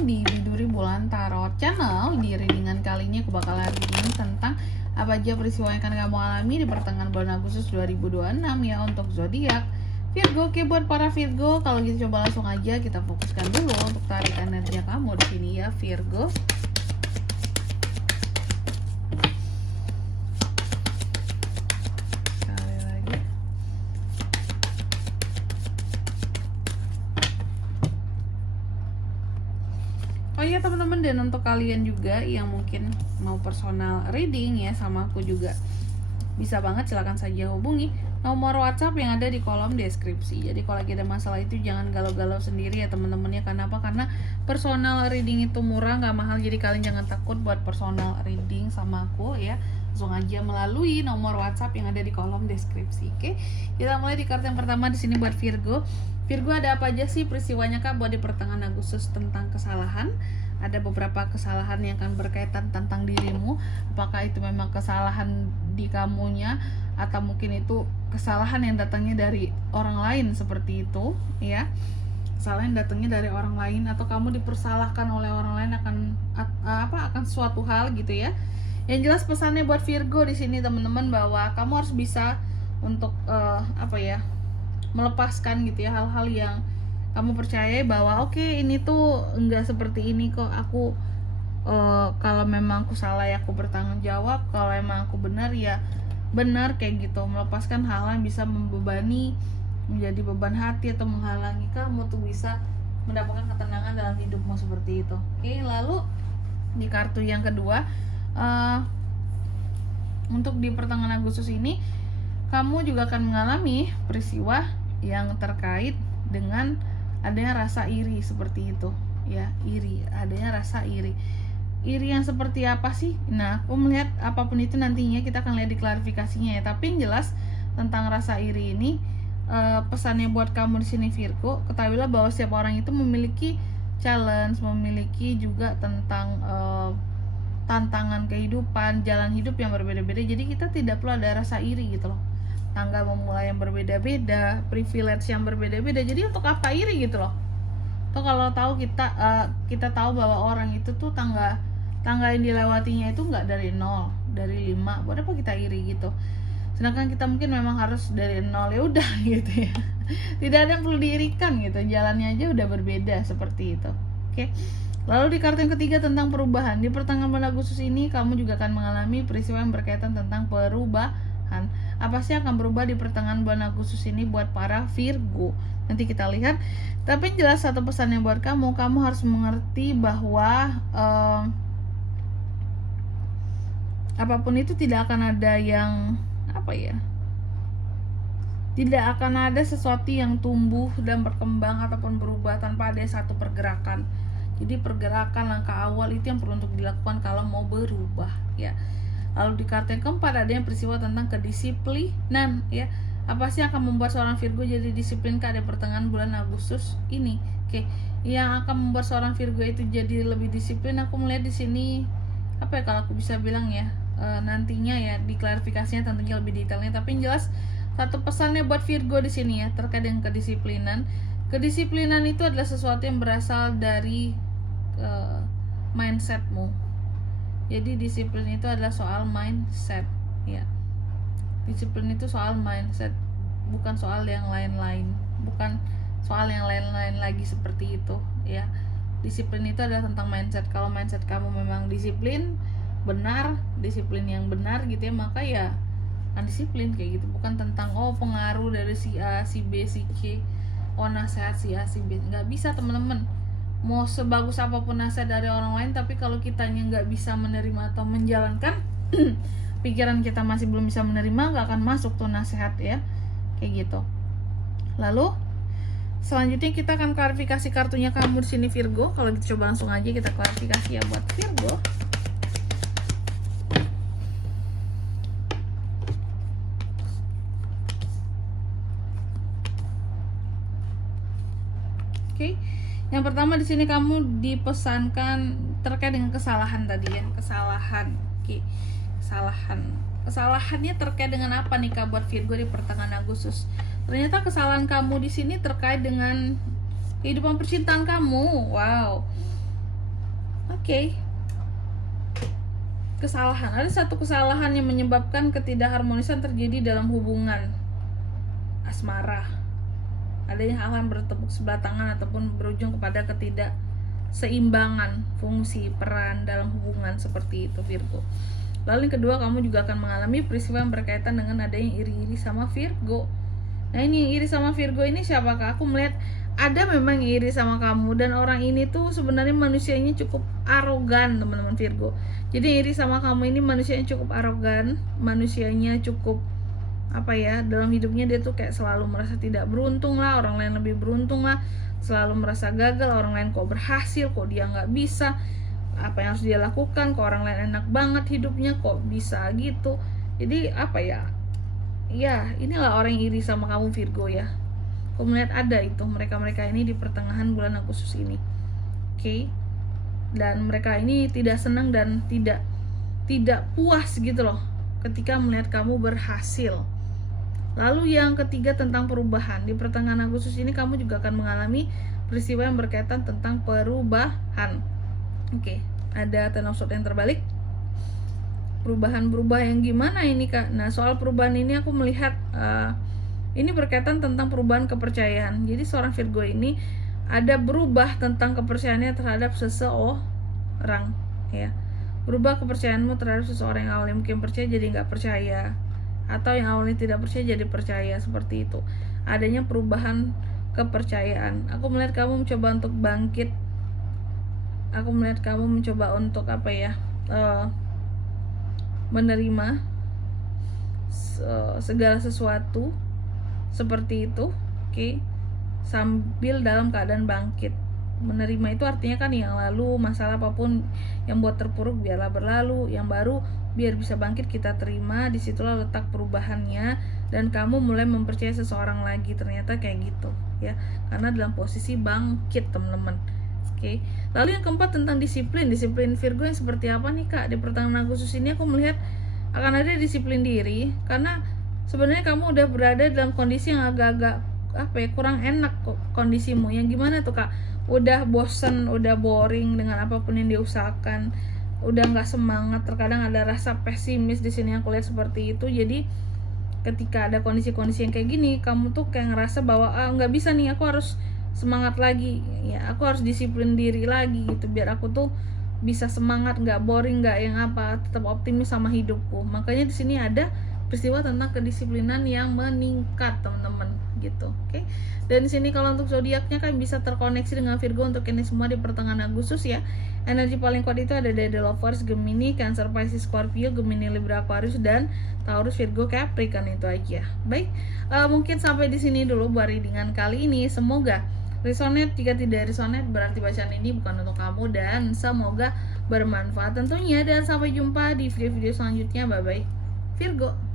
datang di Biduri Bulan Tarot Channel. Di readingan kali ini aku bakalan reading tentang apa aja peristiwa yang akan kamu alami di pertengahan bulan Agustus 2026 ya untuk zodiak Virgo. Oke, buat para Virgo, kalau gitu coba langsung aja kita fokuskan dulu untuk tarik energi kamu di sini ya Virgo. Oh iya teman-teman, dan untuk kalian juga yang mungkin mau personal reading ya sama aku juga, bisa banget, silahkan saja hubungi nomor WhatsApp yang ada di kolom deskripsi. Jadi kalau lagi ada masalah itu jangan galau-galau sendiri ya teman-teman ya. Kenapa? Karena personal reading itu murah, nggak mahal. Jadi kalian jangan takut buat personal reading sama aku ya. Langsung aja melalui nomor WhatsApp yang ada di kolom deskripsi. Oke, kita mulai di kartu yang pertama di sini buat Virgo. Virgo, ada apa aja sih peristiwanya Kak buat di pertengahan Agustus tentang kesalahan? Ada beberapa kesalahan yang akan berkaitan tentang dirimu. Apakah itu memang kesalahan di kamunya, atau mungkin itu kesalahan yang datangnya dari orang lain seperti itu ya. Kesalahan datangnya dari orang lain, atau kamu dipersalahkan oleh orang lain akan suatu hal gitu ya. Yang jelas pesannya buat Virgo di sini teman-teman, bahwa kamu harus bisa untuk melepaskan gitu ya hal-hal yang kamu percaya bahwa oke, ini tuh enggak seperti ini kok, aku kalau memang aku salah ya aku bertanggung jawab, kalau emang aku benar ya benar, kayak gitu. Melepaskan hal yang bisa membebani, menjadi beban hati atau menghalangi kamu tuh bisa mendapatkan ketenangan dalam hidupmu seperti itu. Oke, lalu di kartu yang kedua, untuk di pertengahan Agustus ini kamu juga akan mengalami peristiwa yang terkait dengan adanya rasa iri seperti itu ya. Adanya rasa iri yang seperti apa sih? Nah, aku melihat apapun itu nantinya kita akan lihat di klarifikasinya ya. Tapi yang jelas tentang rasa iri ini, pesannya buat kamu di sini Virgo, ketahuilah bahwa setiap orang itu memiliki challenge, memiliki juga tentang tantangan kehidupan, jalan hidup yang berbeda-beda. Jadi kita tidak perlu ada rasa iri gitu loh. Tangga memulai yang berbeda-beda, privilege yang berbeda-beda. Jadi untuk apa iri gitu loh? Tuh kalau tahu kita tahu bahwa orang itu tuh tangga yang dilewatinya itu nggak dari 0, dari 5. Buat apa kita iri gitu? Sedangkan kita mungkin memang harus dari 0, ya udah gitu ya. Tidak ada yang perlu diirikan gitu. Jalannya aja udah berbeda seperti itu. Oke. Lalu di kartu yang ketiga tentang perubahan. Di pertengahan bulan Agustus ini kamu juga akan mengalami peristiwa yang berkaitan tentang perubahan. Apa sih yang akan berubah di pertengahan bulan Agustus ini buat para Virgo? Nanti kita lihat. Tapi yang jelas satu pesannya buat kamu harus mengerti bahwa apapun itu tidak akan ada yang tidak akan ada sesuatu yang tumbuh dan berkembang ataupun berubah tanpa ada satu pergerakan. Jadi pergerakan langkah awal itu yang perlu untuk dilakukan kalau mau berubah ya. Lalu di kartu yang keempat ada yang peristiwa tentang kedisiplinan ya. Apa sih yang akan membuat seorang Virgo jadi disiplin Kak di pertengahan bulan Agustus ini? Oke, yang akan membuat seorang Virgo itu jadi lebih disiplin, aku melihat di sini kalau aku bisa bilang ya, nantinya ya di klarifikasinya tentunya lebih detailnya. Tapi yang jelas satu pesannya buat Virgo di sini ya terkait dengan kedisiplinan. Kedisiplinan itu adalah sesuatu yang berasal dari mindsetmu. Jadi disiplin itu adalah soal mindset ya. Disiplin itu soal mindset, bukan soal yang lain-lain, bukan soal yang lain-lain lagi seperti itu ya. Disiplin itu adalah tentang mindset. Kalau mindset kamu memang disiplin benar, disiplin yang benar gitu ya, maka ya kan disiplin kayak gitu. Bukan tentang pengaruh dari si A, si B, si C, nasihat si A, si B. Nggak bisa teman-teman. Mau sebagus apapun nasihat dari orang lain, tapi kalau kitanya nggak bisa menerima atau menjalankan, pikiran kita masih belum bisa menerima, nggak akan masuk tuh nasihat ya, kayak gitu. Lalu selanjutnya kita akan klarifikasi kartunya kamu di sini Virgo. Kalau gitu coba langsung aja kita klarifikasi ya buat Virgo. Oke. Yang pertama di sini kamu dipesankan terkait dengan kesalahan tadi ya, kesalahan. Oke. Kesalahannya terkait dengan apa nih Kak buat Virgo di pertengahan Agustus? Ternyata kesalahan kamu di sini terkait dengan kehidupan percintaan kamu. Wow. Oke. Kesalahan, ada satu kesalahan yang menyebabkan ketidakharmonisan terjadi dalam hubungan asmara. Adanya hal yang bertepuk sebelah tangan ataupun berujung kepada ketidakseimbangan fungsi peran dalam hubungan seperti itu, Virgo. Lalu yang kedua, kamu juga akan mengalami peristiwa yang berkaitan dengan adanya iri-iri sama Virgo. Nah, ini iri sama Virgo ini siapakah? Aku melihat ada memang iri sama kamu, dan orang ini tuh sebenarnya manusianya cukup arogan, teman-teman Virgo. Jadi iri sama kamu ini manusianya cukup arogan, manusianya cukup dalam hidupnya dia tuh kayak selalu merasa tidak beruntung lah, orang lain lebih beruntung lah, selalu merasa gagal, orang lain kok berhasil, kok dia nggak bisa, apa yang harus dia lakukan, kok orang lain enak banget hidupnya, kok bisa gitu. Jadi ya inilah orang yang iri sama kamu, Virgo ya. Aku melihat ada itu mereka ini di pertengahan bulan Agustus ini. Oke. Dan mereka ini tidak senang dan tidak puas gitu loh ketika melihat kamu berhasil. Lalu yang ketiga tentang perubahan. Di pertengahan Agustus ini kamu juga akan mengalami peristiwa yang berkaitan tentang perubahan. Oke, ada Ten of Swords yang terbalik. Perubahan yang gimana ini, Kak? Nah, soal perubahan ini aku melihat ini berkaitan tentang perubahan kepercayaan. Jadi seorang Virgo ini ada berubah tentang kepercayaannya terhadap seseorang, ya. Berubah kepercayaanmu terhadap seseorang yang awalnya mungkin percaya jadi nggak percaya, atau yang awalnya tidak percaya jadi percaya, seperti itu. Adanya perubahan kepercayaan. Aku melihat kamu mencoba untuk bangkit. Aku melihat kamu mencoba untuk menerima segala sesuatu seperti itu, oke, sambil dalam keadaan bangkit. Menerima itu artinya kan yang lalu, masalah apapun yang buat terpuruk biarlah berlalu, yang baru biar bisa bangkit kita terima. Disitulah letak perubahannya, dan kamu mulai mempercayai seseorang lagi, ternyata kayak gitu ya, karena dalam posisi bangkit, teman-teman. Oke. Lalu yang keempat tentang disiplin Virgo yang seperti apa nih, Kak? Di pertengahan Agustus ini aku melihat akan ada disiplin diri, karena sebenarnya kamu udah berada dalam kondisi yang agak-agak kurang enak kondisimu. Yang gimana tuh, Kak? Udah bosen, udah boring dengan apapun yang diusahakan, udah nggak semangat, terkadang ada rasa pesimis di sini yang aku lihat seperti itu. Jadi ketika ada kondisi-kondisi yang kayak gini, kamu tuh kayak ngerasa bahwa nggak bisa nih, aku harus semangat lagi ya, aku harus disiplin diri lagi gitu, biar aku tuh bisa semangat, nggak boring, nggak tetap optimis sama hidupku. Makanya di sini ada peristiwa tentang kedisiplinan yang meningkat, teman-teman, gitu. Oke. Dan di sini kalau untuk zodiaknya kan bisa terkoneksi dengan Virgo untuk ini semua di pertengahan Agustus ya. Energi paling kuat itu ada dari Lovers, Gemini, Cancer, Pisces, Scorpio, Gemini, Libra, Aquarius, dan Taurus, Virgo, Capricorn. Itu aja. Baik, mungkin sampai di sini dulu buat readingan kali ini. Semoga resonate. Jika tidak resonate berarti bacaan ini bukan untuk kamu, dan semoga bermanfaat tentunya. Dan sampai jumpa di video-video selanjutnya. Bye bye, Virgo.